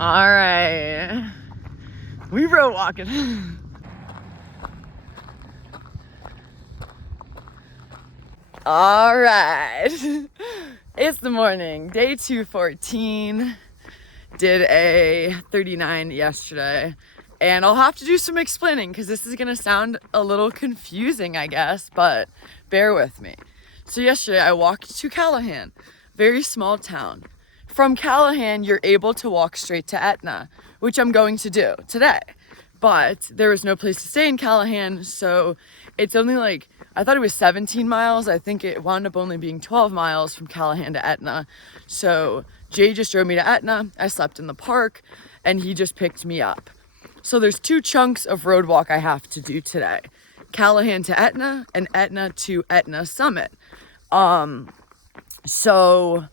All right. We road walking. All right. It's the morning, day 214. Did a 39 yesterday. And I'll have to do some explaining because this is gonna sound a little confusing, I guess, but bear with me. So yesterday I walked to Callahan, very small town. From Callahan, you're able to walk straight to Etna, which I'm going to do today. But there was no place to stay in Callahan, so it's only like, I thought it was 17 miles. I think it wound up only being 12 miles from Callahan to Etna. So Jay just drove me to Etna. I slept in the park, and he just picked me up. So there's 2 chunks of road walk I have to do today. Callahan to Etna and Etna to Etna Summit. So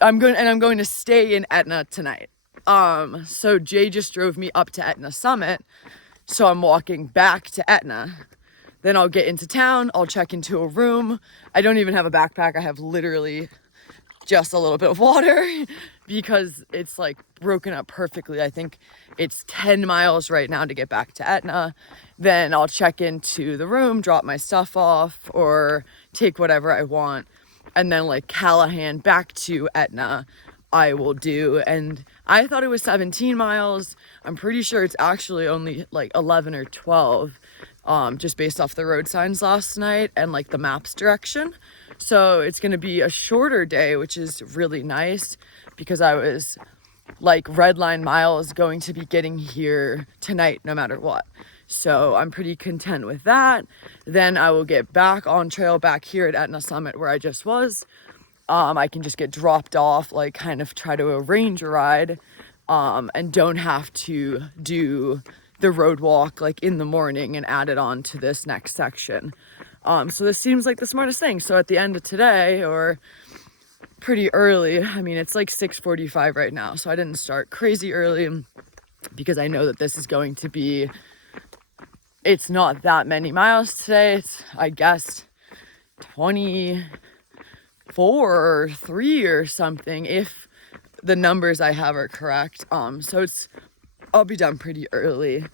I'm going to stay in Etna tonight. So Jay just drove me up to Etna Summit. So I'm walking back to Etna. Then I'll get into town. I'll check into a room. I don't even have a backpack. I have literally just a little bit of water because it's like broken up perfectly. I think it's 10 miles right now to get back to Etna. Then I'll check into the room, drop my stuff off, or take whatever I want. And then like Callahan back to Etna, I will do. And I thought it was 17 miles. I'm pretty sure it's actually only like 11 or 12, just based off the road signs last night and like the map's direction. So it's going to be a shorter day, which is really nice because I was like redline miles going to be getting here tonight no matter what. So I'm pretty content with that. Then I will get back on trail back here at Etna Summit where I just was. I can just get dropped off, like kind of try to arrange a ride, and don't have to do the road walk like in the morning and add it on to this next section. So this seems like the smartest thing. So at the end of today, or pretty early, I mean, it's like 6:45 right now. So I didn't start crazy early because I know that this is going to be, it's not that many miles today. It's, I guess, 24 or 3 or something, if the numbers I have are correct. So I'll be done pretty early.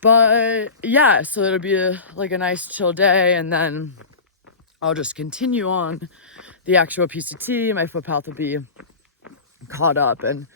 But yeah, so it'll be a nice chill day, and then I'll just continue on the actual PCT. My foot path will be caught up and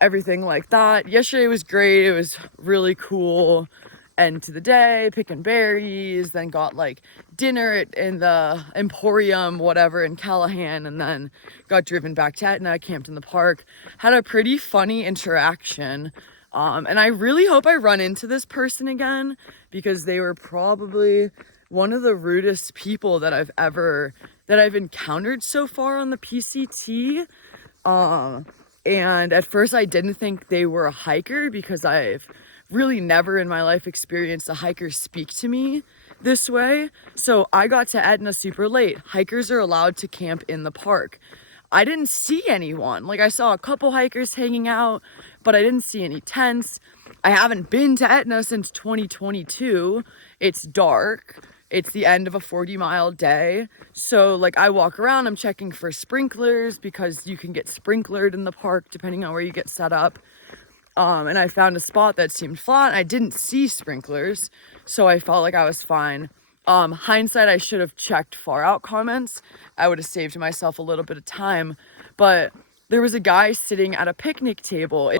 everything like that. Yesterday was great. It was really cool. End to the day, picking berries, then got like dinner in the Emporium, whatever, in Callahan, and then got driven back to Etna, camped in the park. Had a pretty funny interaction. And I really hope I run into this person again because they were probably one of the rudest people that I've encountered so far on the PCT. And at first I didn't think they were a hiker because I've really never in my life experienced a hiker speak to me this way. So I got to Etna super late. Hikers are allowed to camp in the park. I didn't see anyone. Like, I saw a couple hikers hanging out, but I didn't see any tents. I haven't been to Etna since 2022. It's dark. It's the end of a 40-mile day. So, like, I walk around, I'm checking for sprinklers because you can get sprinklered in the park depending on where you get set up. And I found a spot that seemed flat. I didn't see sprinklers, so I felt like I was fine. Hindsight, I should have checked far out comments. I would have saved myself a little bit of time. But there was a guy sitting at a picnic table,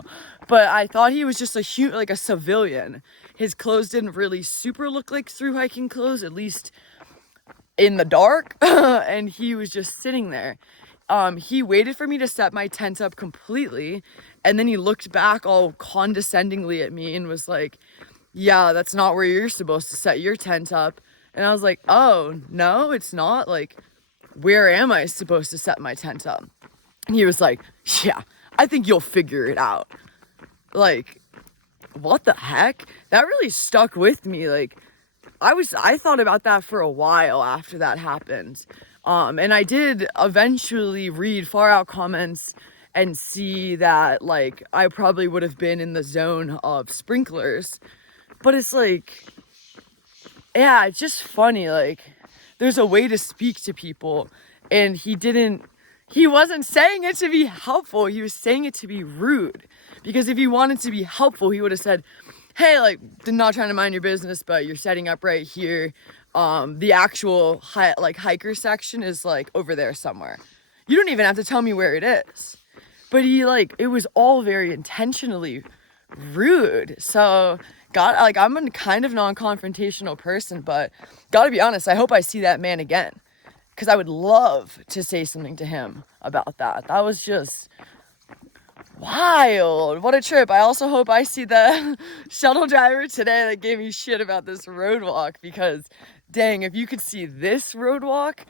but I thought he was just like a civilian. His clothes didn't really super look like through hiking clothes, at least in the dark. And he was just sitting there. He waited for me to set my tent up completely, and then he looked back all condescendingly at me and was like, yeah, that's not where you're supposed to set your tent up. And I was like, oh, no, it's not? Like, where am I supposed to set my tent up? And he was like, yeah, I think you'll figure it out. Like, what the heck? That really stuck with me. Like, I thought about that for a while after that happened. And I did eventually read far out comments and see that, like, I probably would have been in the zone of sprinklers. But it's like, yeah, it's just funny. Like, there's a way to speak to people, and he didn't he wasn't saying it to be helpful. He was saying it to be rude. Because if he wanted to be helpful, he would have said, hey, like, they're not trying to mind your business, but you're setting up right here. The actual hiker section is like over there somewhere. You don't even have to tell me where it is. But it was all very intentionally rude. So I'm a kind of non-confrontational person, but gotta be honest, I hope I see that man again. Because I would love to say something to him about that. That was just wild. What a trip. I also hope I see the shuttle driver today that gave me shit about this road walk, because dang, if you could see this road walk,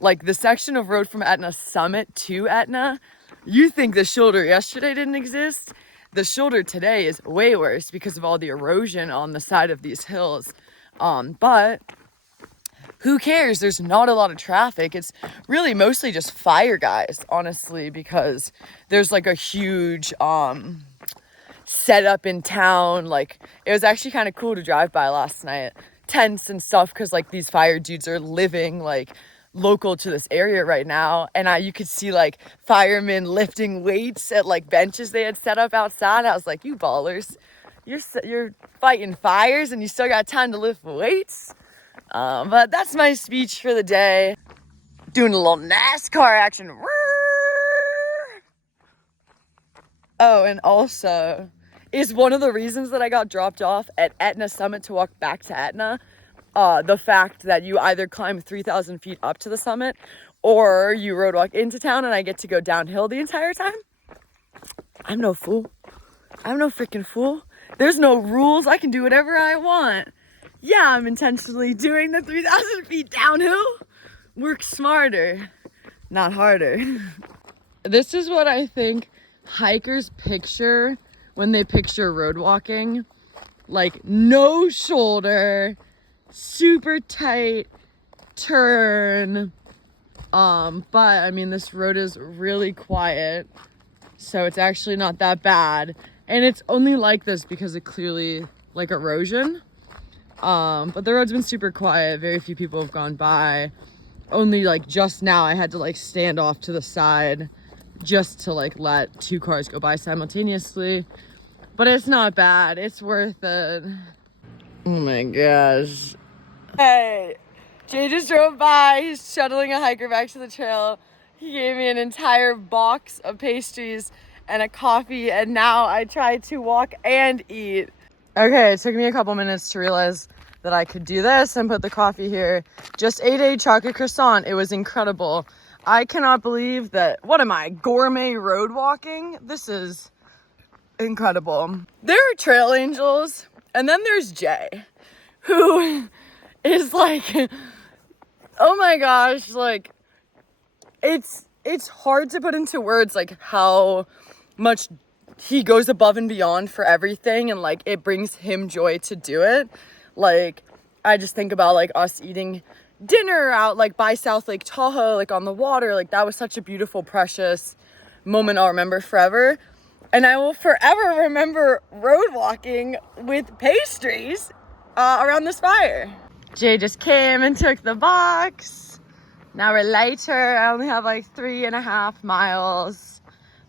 like the section of road from Etna Summit to Etna, you think the shoulder yesterday didn't exist? The shoulder today is way worse because of all the erosion on the side of these hills. But who cares? There's not a lot of traffic. It's really mostly just fire guys, honestly, because there's like a huge setup in town. Like, it was actually kind of cool to drive by last night. Tents and stuff, because like these fire dudes are living like local to this area right now, and you could see like firemen lifting weights at like benches they had set up outside. I was like, you ballers, you're fighting fires and you still got time to lift weights. But that's my speech for the day. Doing a little NASCAR action. Oh, and also, is one of the reasons that I got dropped off at Etna Summit to walk back to Etna, the fact that you either climb 3,000 feet up to the summit, or you road walk into town and I get to go downhill the entire time. I'm no fool. I'm no freaking fool. There's no rules. I can do whatever I want. Yeah, I'm intentionally doing the 3,000 feet downhill. Work smarter, not harder. This is what I think hikers picture when they picture road walking. Like, no shoulder, super tight turn. But I mean, this road is really quiet, so it's actually not that bad. And it's only like this because of clearly like erosion. But the road's been super quiet. Very few people have gone by. Only like just now I had to like stand off to the side just to like let 2 cars go by simultaneously. But it's not bad. It's worth it. Oh my gosh. Hey, Jay just drove by. He's shuttling a hiker back to the trail. He gave me an entire box of pastries and a coffee, and now I try to walk and eat. Okay, it took me a couple minutes to realize that I could do this and put the coffee here. Just ate a chocolate croissant. It was incredible. I cannot believe that. What am I, gourmet road walking? This is incredible. There are trail angels, and then there's Jay, who is like, oh my gosh, like, it's hard to put into words like how much he goes above and beyond for everything, and like it brings him joy to do it. Like, I just think about like us eating dinner out like by South Lake Tahoe, like on the water. Like, that was such a beautiful, precious moment I'll remember forever. And I will forever remember road walking with pastries around this fire. Jay just came and took the box. Now we're later. I only have like 3.5 miles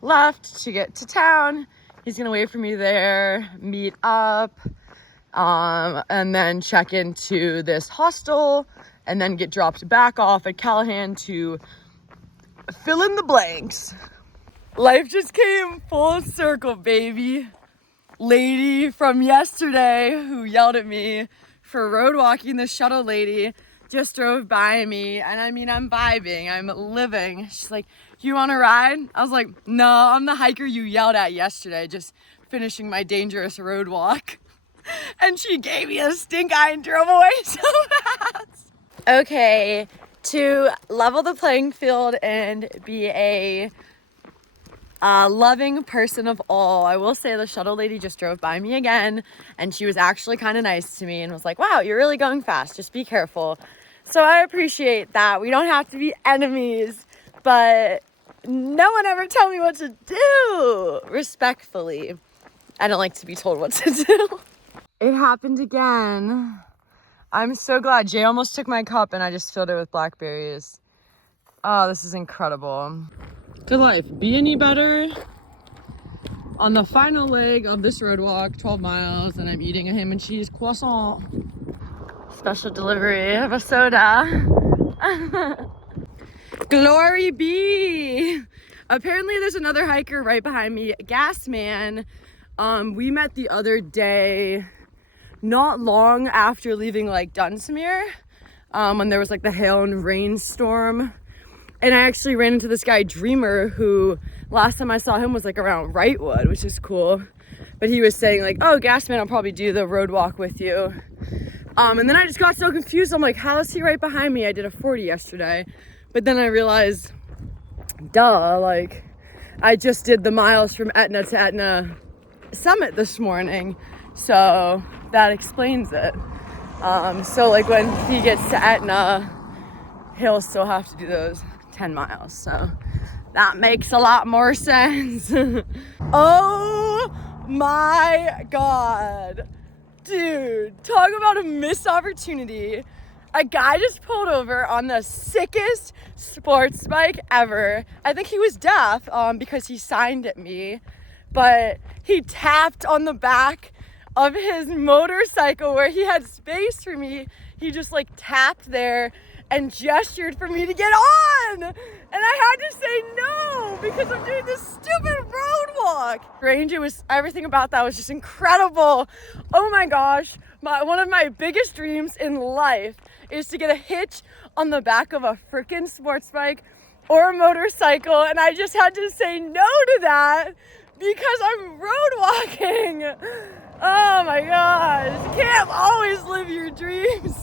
left to get to town. He's gonna wait for me there, meet up, and then check into this hostel, and then get dropped back off at Callahan to fill in the blanks. Life just came full circle, baby. Lady from yesterday who yelled at me for road walking, the shuttle lady, just drove by me, and I mean, I'm vibing, I'm living. She's like, you want to ride? I was like, no, I'm the hiker you yelled at yesterday, just finishing my dangerous road walk. And she gave me a stink eye and drove away so fast. Okay, to level the playing field and be a loving person of all, I will say the shuttle lady just drove by me again, and she was actually kind of nice to me and was like, wow, you're really going fast, just be careful. So I appreciate that. We don't have to be enemies, but no one ever tell me what to do. Respectfully, I don't like to be told what to do. It happened again. I'm so glad. Jay almost took my cup and I just filled it with blackberries. Oh, this is incredible. Good life. Be any better? On the final leg of this road walk, 12 miles, and I'm eating a ham and cheese croissant. Special delivery of a soda. Glory be! Apparently there's another hiker right behind me, Gas Man. We met the other day, not long after leaving like Dunsmuir, when there was like the hail and rainstorm. And I actually ran into this guy, Dreamer, who last time I saw him was like around Wrightwood, which is cool. But he was saying like, oh, Gasman, I'll probably do the road walk with you. And then I just got so confused. I'm like, how is he right behind me? I did a 40 yesterday. But then I realized, duh, like I just did the miles from Etna to Etna Summit this morning. So that explains it. So like when he gets to Etna, he'll still have to do those 10 miles, so that makes a lot more sense. Oh my god, dude, talk about a missed opportunity. A guy just pulled over on the sickest sports bike ever. I think he was deaf because he signed at me, but he tapped on the back of his motorcycle where he had space for me. He just like tapped there and gestured for me to get on, and I had to say no because I'm doing this stupid road walk. Range, it was, everything about that was just incredible. Oh my gosh, one of my biggest dreams in life is to get a hitch on the back of a freaking sports bike or a motorcycle, and I just had to say no to that because I'm road walking. Oh my gosh, you can't always live your dreams.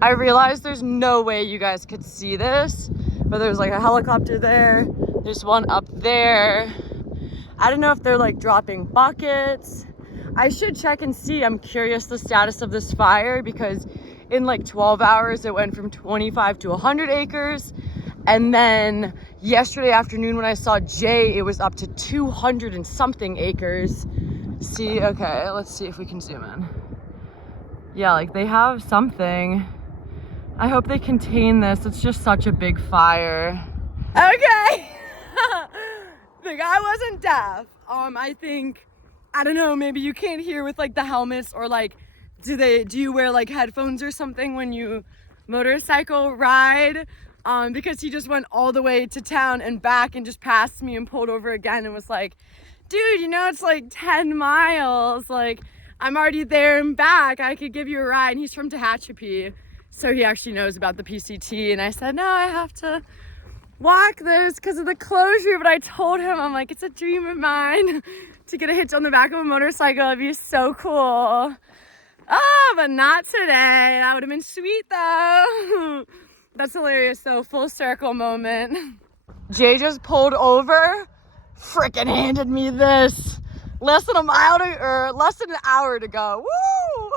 I realized there's no way you guys could see this, but there's like a helicopter there. There's one up there. I don't know if they're like dropping buckets. I should check and see. I'm curious the status of this fire because in like 12 hours, it went from 25 to 100 acres. And then yesterday afternoon when I saw Jay, it was up to 200 and something acres. See, okay, let's see if we can zoom in. Yeah, like they have something. I hope they contain this. It's just such a big fire. Okay. The guy wasn't deaf. I think, I don't know, maybe you can't hear with like the helmets, or like, do you wear like headphones or something when you motorcycle ride? Because he just went all the way to town and back and just passed me and pulled over again and was like, dude, you know, it's like 10 miles. Like, I'm already there and back. I could give you a ride. And he's from Tehachapi, so he actually knows about the PCT. And I said, no, I have to walk this because of the closure. But I told him, I'm like, it's a dream of mine to get a hitch on the back of a motorcycle. It'd be so cool. Oh, but not today. That would have been sweet though. That's hilarious though. Full circle moment. Jay just pulled over, freaking handed me this. Less than an hour to go. Woo!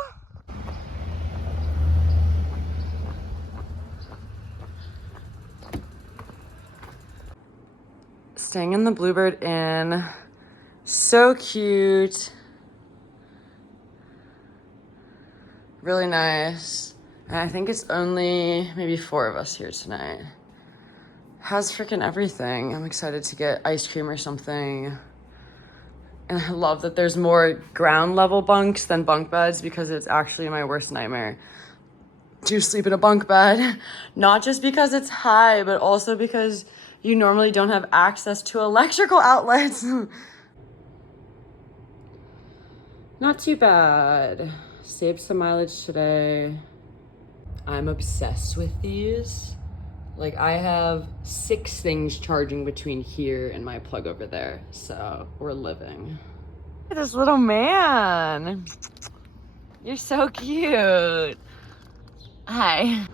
Staying in the Bluebird Inn. So cute. Really nice. And I think it's only maybe 4 of us here tonight. Has freaking everything. I'm excited to get ice cream or something. And I love that there's more ground level bunks than bunk beds because it's actually my worst nightmare to sleep in a bunk bed. Not just because it's high, but also because you normally don't have access to electrical outlets. Not too bad. Saved some mileage today. I'm obsessed with these. Like, I have 6 things charging between here and my plug over there, so we're living. Look at this little man. You're so cute. Hi.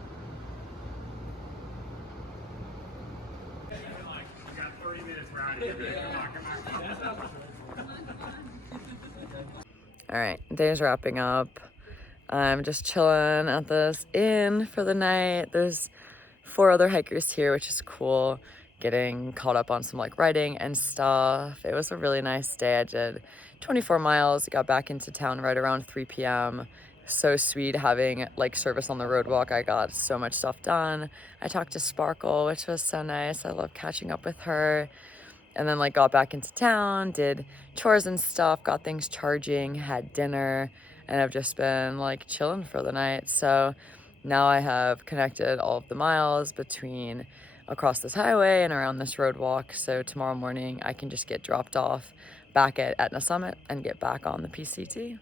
All right, day's wrapping up. I'm just chilling at this inn for the night. There's 4 other hikers here, which is cool. Getting caught up on some like writing and stuff. It was a really nice day. I did 24 miles, got back into town right around 3 p.m. so sweet having like service on the road walk. I got so much stuff done. I talked to Sparkle, which was so nice. I love catching up with her. And then like got back into town, did chores and stuff, got things charging, had dinner, and I've just been like chilling for the night. So now I have connected all of the miles between across this highway and around this road walk. So tomorrow morning I can just get dropped off back at Etna Summit and get back on the PCT.